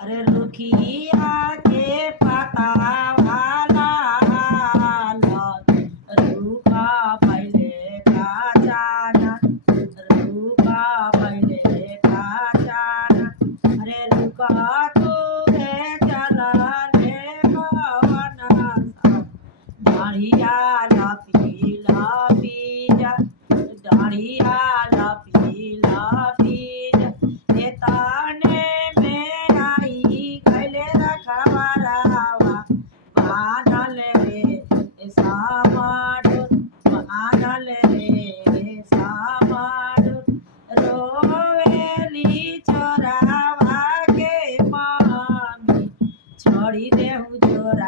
अरे रुखिया के पता वाला रूखा पहले का जाना, रूखा पहले का जाना। अरे रुका तू रे चला रे पवना दाढ़िया लापी लापीजा, दाढ़िया लापी लापीजा। ताने में आई गले रखवारावा बादल रे सामार, बादल रे सामार। रोवेली चोरावा के मामी छोड़ी देहु चोरा